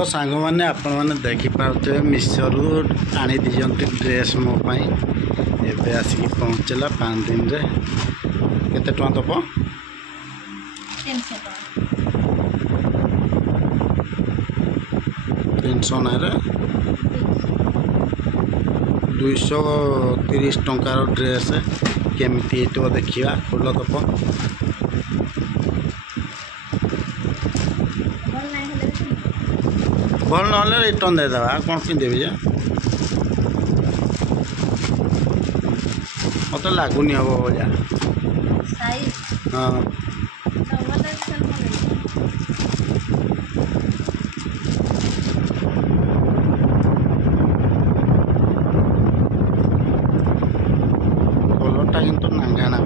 तो सांग मैंने आपण मैंने देखिपे मिशोरू आनी दिजंती ड्रेस मो एबे आसिक पहुँचला 5 दिन रे केते टका दब 300 ना रे 230 टंकार ड्रेस केमिति तो देखिया खोल दब भल ना रिटर्न देदेबा कौन पिंधेबी जे मत लगुनि हम बोला हाँ कलरटा कि नांगा ना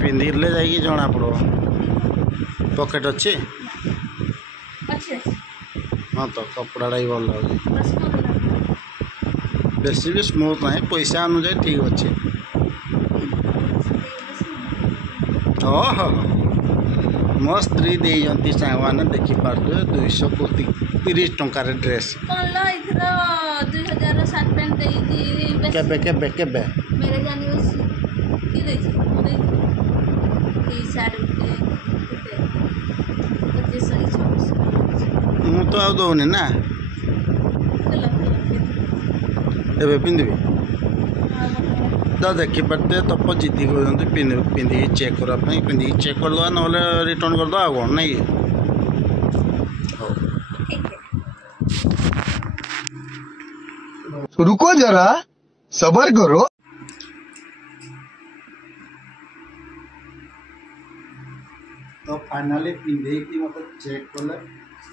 पिंधिले जाइए जना पड़ो पॉकेट अच्छे हाँ तो कपड़ा ही भल लगे बेसी भी स्मूथ ना पैसा अनुजाई ठीक अच्छे ओह मो स्त्री देती सांग मैंने देखिपे 230 टंकार ड्रेस केबे केबे केबे मु तो आउ दौनी ना एबे पिंधि तो देखिपे तप जिद्दी कहते पिंधि चेक करने पिंधि चेक करदे ना रिटर्न करदे आ कौन नहीं रुको जरा सबर करो। तो फाइनाली पिंधे कि मतलब चेक कले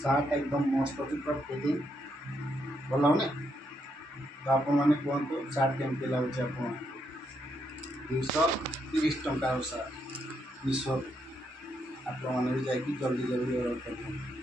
सार्ट एकदम मस्त अच्छी पूरा फिटिंग भल हो तो आप कहतु सार्ट केमती लगुच आप 230 टंकार सार्ट मिशो आप जल्दी जल्दी ऑर्डर कर।